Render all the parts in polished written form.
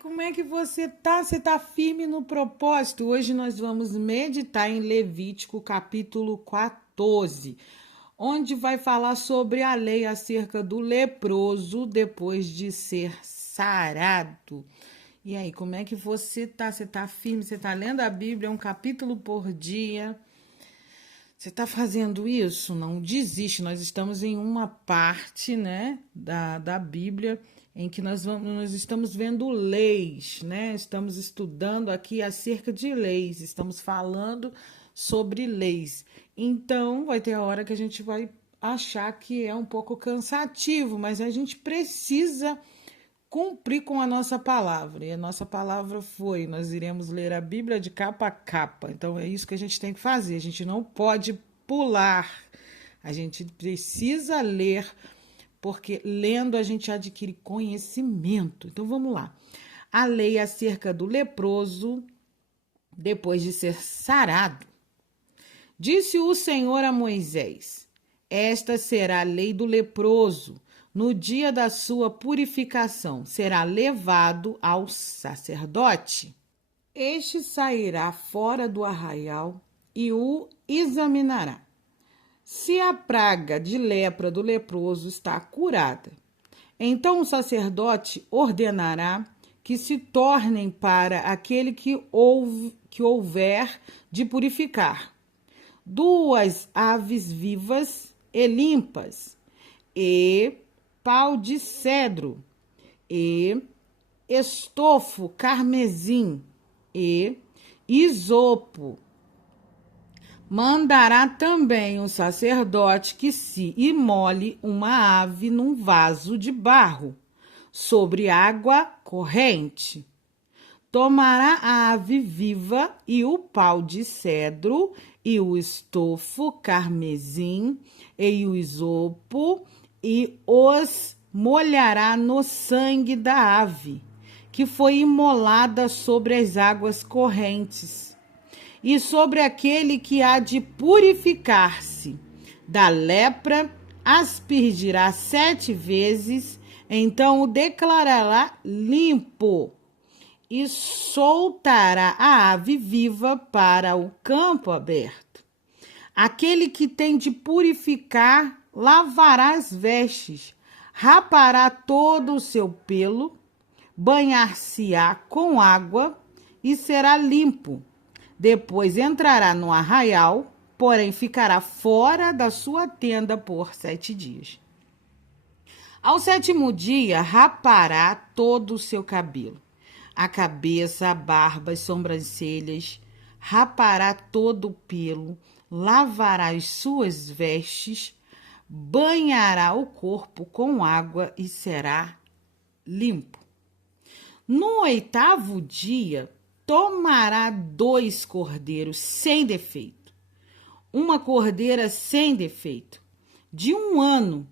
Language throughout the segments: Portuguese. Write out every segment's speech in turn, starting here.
Como é que você tá? Você tá firme no propósito? Hoje nós vamos meditar em Levítico, capítulo 14, onde vai falar sobre a lei acerca do leproso depois de ser sarado. E aí, como é que você tá? Você tá firme? Você tá lendo a Bíblia um capítulo por dia? Você está fazendo isso? Não desiste. Nós estamos em uma parte, né, da Bíblia em que nós estamos vendo leis, né? Estamos estudando aqui acerca de leis, estamos falando sobre leis. Então, vai ter a hora que a gente vai achar que é um pouco cansativo, mas a gente precisa cumprir com a nossa palavra. E a nossa palavra foi: nós iremos ler a Bíblia de capa a capa. Então é isso que a gente tem que fazer. A gente não pode pular. A gente precisa ler, porque lendo a gente adquire conhecimento. Então vamos lá. A lei acerca do leproso depois de ser sarado. Disse o Senhor a Moisés: esta será a lei do leproso. No dia da sua purificação, será levado ao sacerdote. Este sairá fora do arraial e o examinará. Se a praga de lepra do leproso está curada, então o sacerdote ordenará que se tornem para aquele que houver de purificar 2 aves vivas e limpas, e pau de cedro, e estofo carmesim, e isopo. Mandará também o sacerdote que se imole uma ave num vaso de barro, sobre água corrente. Tomará a ave viva e o pau de cedro e o estofo carmesim e o isopo e os molhará no sangue da ave, que foi imolada sobre as águas correntes, e sobre aquele que há de purificar-se da lepra, aspergirá 7 vezes, então o declarará limpo, e soltará a ave viva para o campo aberto. Aquele que tem de purificar lavará as vestes, rapará todo o seu pelo, banhar-se-á com água e será limpo. Depois entrará no arraial, porém ficará fora da sua tenda por 7 dias. Ao 7º dia, rapará todo o seu cabelo, a cabeça, a barba, as sobrancelhas, rapará todo o pelo, lavará as suas vestes, banhará o corpo com água e será limpo. No 8º dia, tomará 2 cordeiros sem defeito, uma cordeira sem defeito, de 1 ano,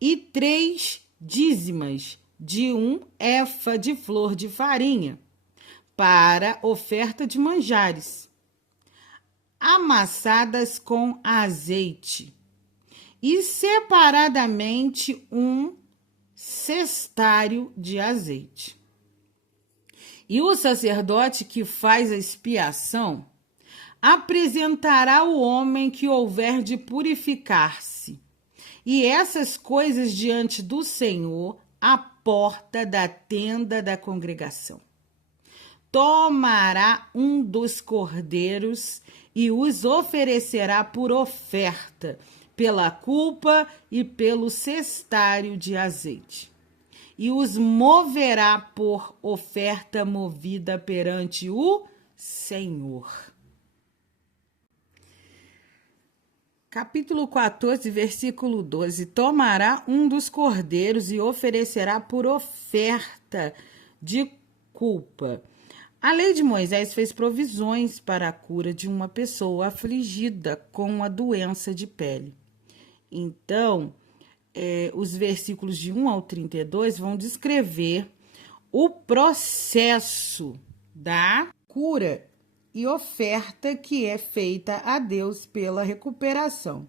e 3 dízimas de 1 efa de flor de farinha, para oferta de manjares, amassadas com azeite, e separadamente 1 cestário de azeite. E o sacerdote que faz a expiação apresentará o homem que houver de purificar-se, e essas coisas diante do Senhor à porta da tenda da congregação. Tomará um dos cordeiros e os oferecerá por oferta, pela culpa e pelo cestário de azeite, e os moverá por oferta movida perante o Senhor. Capítulo 14, versículo 12. Tomará um dos cordeiros e oferecerá por oferta de culpa. A lei de Moisés fez provisões para a cura de uma pessoa afligida com a doença de pele. Então, os versículos de 1 ao 32 vão descrever o processo da cura e oferta que é feita a Deus pela recuperação.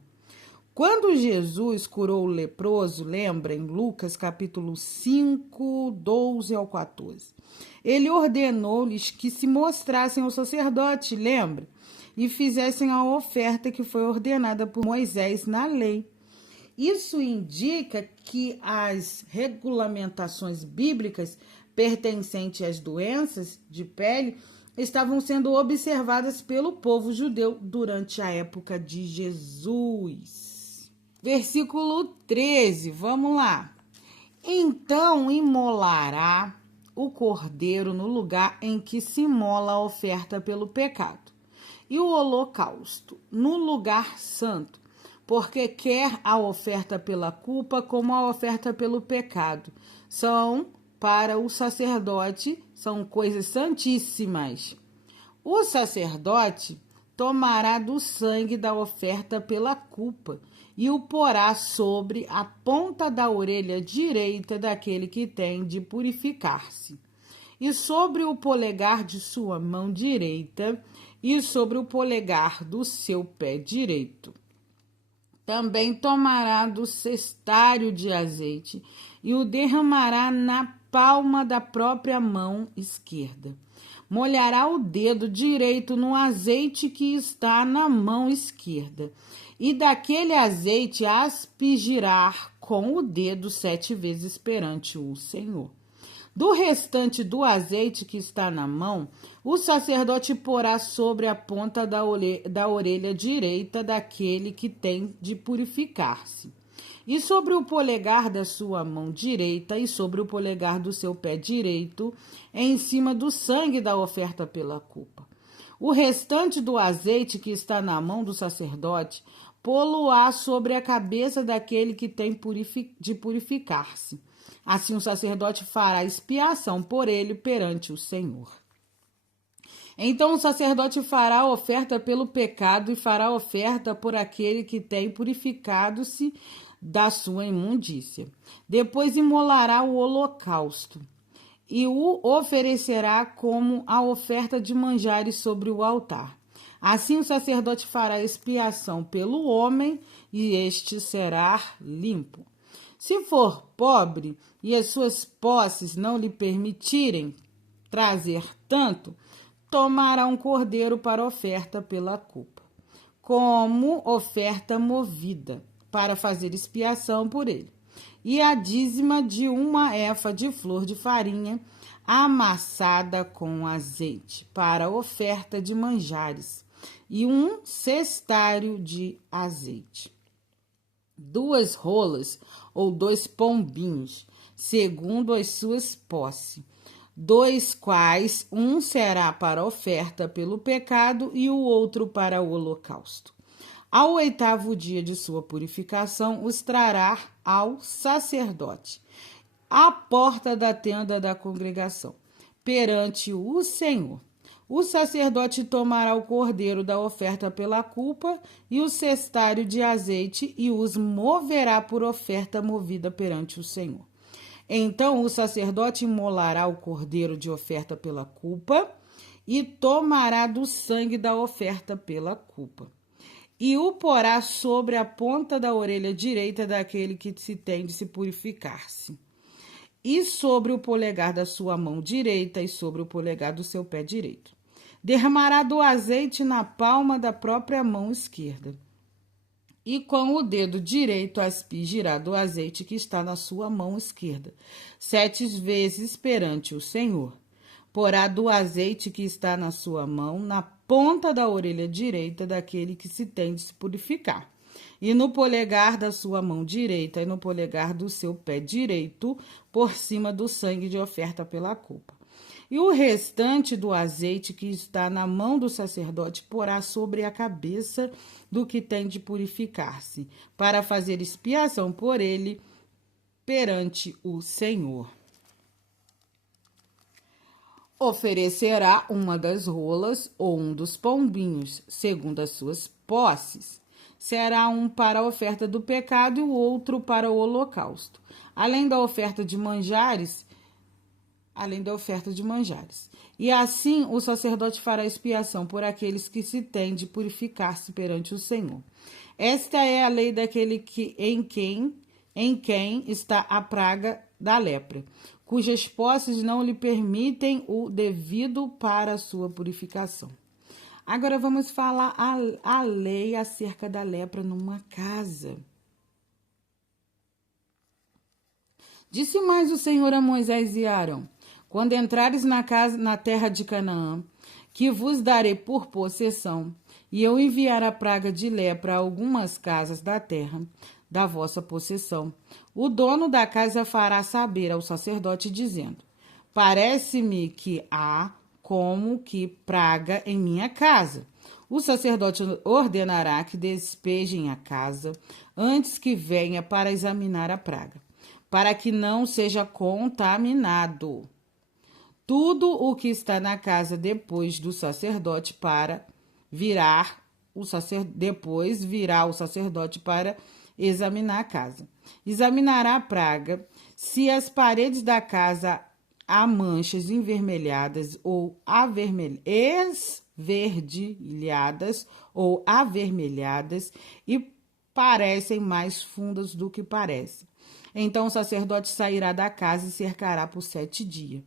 Quando Jesus curou o leproso, lembra em Lucas capítulo 5, 12 ao 14, ele ordenou-lhes que se mostrassem ao sacerdote, lembra? E fizessem a oferta que foi ordenada por Moisés na lei. Isso indica que as regulamentações bíblicas pertencentes às doenças de pele estavam sendo observadas pelo povo judeu durante a época de Jesus. Versículo 13, vamos lá. Então imolará o cordeiro no lugar em que se imola a oferta pelo pecado, e o holocausto no lugar santo, porque quer a oferta pela culpa como a oferta pelo pecado. São para o sacerdote, são coisas santíssimas. O sacerdote tomará do sangue da oferta pela culpa e o porá sobre a ponta da orelha direita daquele que tem de purificar-se, e sobre o polegar de sua mão direita, e sobre o polegar do seu pé direito. Também tomará do cestário de azeite e o derramará na palma da própria mão esquerda. Molhará o dedo direito no azeite que está na mão esquerda, e daquele azeite aspergirá com o dedo 7 vezes perante o Senhor. Do restante do azeite que está na mão, o sacerdote porá sobre a ponta da orelha direita daquele que tem de purificar-se, e sobre o polegar da sua mão direita e sobre o polegar do seu pé direito, em cima do sangue da oferta pela culpa. O restante do azeite que está na mão do sacerdote, pô-lo-á sobre a cabeça daquele que tem de purificar-se. Assim o sacerdote fará expiação por ele perante o Senhor. Então o sacerdote fará a oferta pelo pecado e fará a oferta por aquele que tem purificado-se da sua imundícia. Depois imolará o holocausto e o oferecerá como a oferta de manjares sobre o altar. Assim o sacerdote fará expiação pelo homem e este será limpo. Se for pobre e as suas posses não lhe permitirem trazer tanto, tomará um cordeiro para oferta pela culpa, como oferta movida, para fazer expiação por ele, e a dízima de 1 efa de flor de farinha amassada com azeite, para oferta de manjares, e 1 cestário de azeite. 2 rolas ou 2 pombinhos, segundo as suas posses, 2 quais um será para oferta pelo pecado e o outro para o holocausto. Ao 8º dia de sua purificação, os trará ao sacerdote, à porta da tenda da congregação, perante o Senhor. O sacerdote tomará o cordeiro da oferta pela culpa e o cestário de azeite e os moverá por oferta movida perante o Senhor. Então o sacerdote imolará o cordeiro de oferta pela culpa e tomará do sangue da oferta pela culpa, e o porá sobre a ponta da orelha direita daquele que se tem de se purificar-se, e sobre o polegar da sua mão direita e sobre o polegar do seu pé direito. Derramará do azeite na palma da própria mão esquerda, e com o dedo direito aspergirá do azeite que está na sua mão esquerda, 7 vezes perante o Senhor. Porá do azeite que está na sua mão na ponta da orelha direita daquele que se tem de se purificar, e no polegar da sua mão direita e no polegar do seu pé direito, por cima do sangue de oferta pela culpa. E o restante do azeite que está na mão do sacerdote porá sobre a cabeça do que tem de purificar-se, para fazer expiação por ele perante o Senhor. Oferecerá 1 das rolas ou 1 dos pombinhos, segundo as suas posses. Será um para a oferta do pecado e o outro para o holocausto. Além da oferta de manjares, além da oferta de manjares. E assim o sacerdote fará expiação por aqueles que se têm de purificar-se perante o Senhor. Esta é a lei daquele em quem está a praga da lepra, cujas posses não lhe permitem o devido para a sua purificação. Agora vamos falar a lei acerca da lepra numa casa. Disse mais o Senhor a Moisés e Arão: quando entrares na terra de Canaã, que vos darei por possessão, e eu enviar a praga de lepra a algumas casas da terra da vossa possessão, o dono da casa fará saber ao sacerdote, dizendo: parece-me que há como que praga em minha casa. O sacerdote ordenará que despejem a casa antes que venha para examinar a praga, para que não seja contaminado. Tudo o que está na casa depois do sacerdote depois virá o sacerdote para examinar a casa. Examinará a praga. Se as paredes da casa há manchas envermelhadas ou esverdeilhadas ou avermelhadas e parecem mais fundas do que parecem, então o sacerdote sairá da casa e cercará por 7 dias.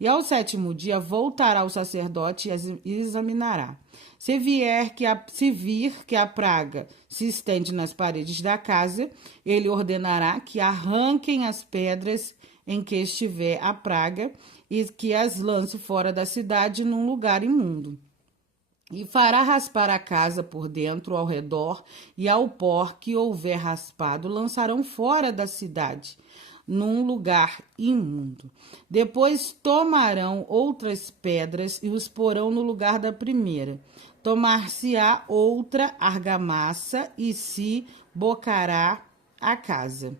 E ao 7º dia voltará o sacerdote e examinará. Se vir que a praga se estende nas paredes da casa, ele ordenará que arranquem as pedras em que estiver a praga e que as lance fora da cidade num lugar imundo. E fará raspar a casa por dentro, ao redor, e ao pó que houver raspado lançarão fora da cidade, num lugar imundo. Depois tomarão outras pedras e os porão no lugar da primeira. Tomar-se-á outra argamassa e se bocará a casa.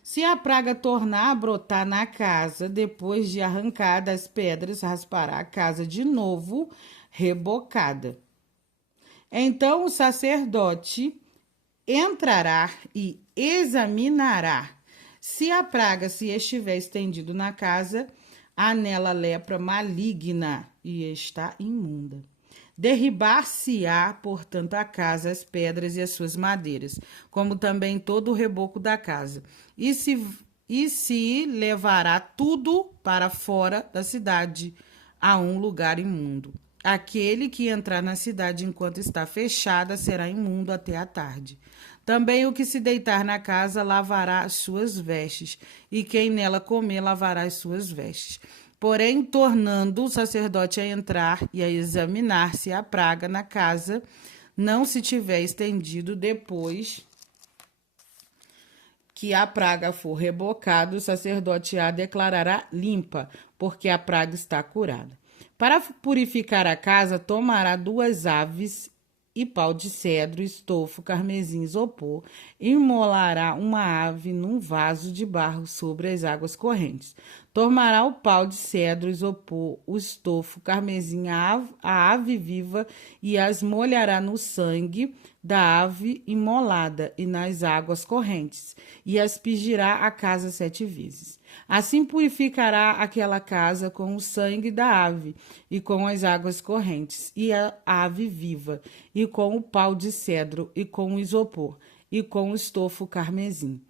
Se a praga tornar a brotar na casa, depois de arrancadas as pedras, raspará a casa de novo, rebocada. Então o sacerdote entrará e examinará. Se a praga se estiver estendido na casa, há nela lepra maligna e está imunda. Derribar-se-á, portanto, a casa, as pedras e as suas madeiras, como também todo o reboco da casa, e se levará tudo para fora da cidade, a um lugar imundo. Aquele que entrar na cidade enquanto está fechada será imundo até a tarde. Também o que se deitar na casa lavará as suas vestes, e quem nela comer lavará as suas vestes. Porém, tornando o sacerdote a entrar e a examinar se a praga na casa não se tiver estendido depois que a praga for rebocada, o sacerdote a declarará limpa, porque a praga está curada. Para purificar a casa, tomará 2 aves e pau de cedro, estofo, carmesim, isopor, imolará uma ave num vaso de barro sobre as águas correntes. Tomará o pau de cedro, isopor, o estofo, carmesim, a ave viva e as molhará no sangue da ave imolada e nas águas correntes, e aspergirá a casa 7 vezes. Assim purificará aquela casa com o sangue da ave, e com as águas correntes, e a ave viva, e com o pau de cedro, e com o isopor, e com o estofo carmesim.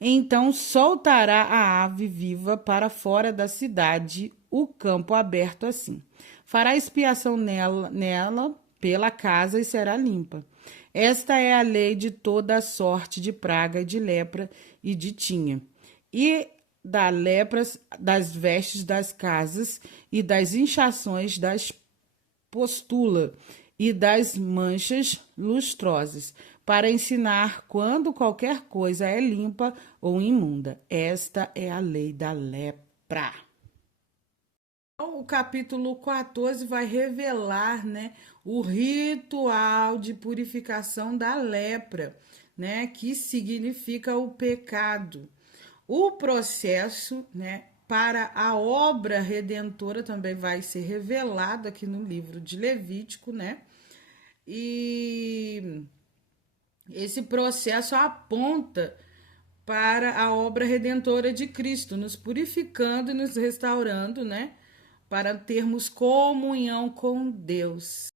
Então soltará a ave viva para fora da cidade, o campo aberto assim. Fará expiação nela pela casa e será limpa. Esta é a lei de toda a sorte de praga, de lepra e de tinha. E da lepra das vestes das casas e das inchações das postula e das manchas lustrosas, para ensinar quando qualquer coisa é limpa ou imunda. Esta é a lei da lepra. O capítulo 14 vai revelar, o ritual de purificação da lepra, que significa o pecado. O processo, para a obra redentora também vai ser revelado aqui no livro de Levítico, E esse processo aponta para a obra redentora de Cristo, nos purificando e nos restaurando, né? Para termos comunhão com Deus.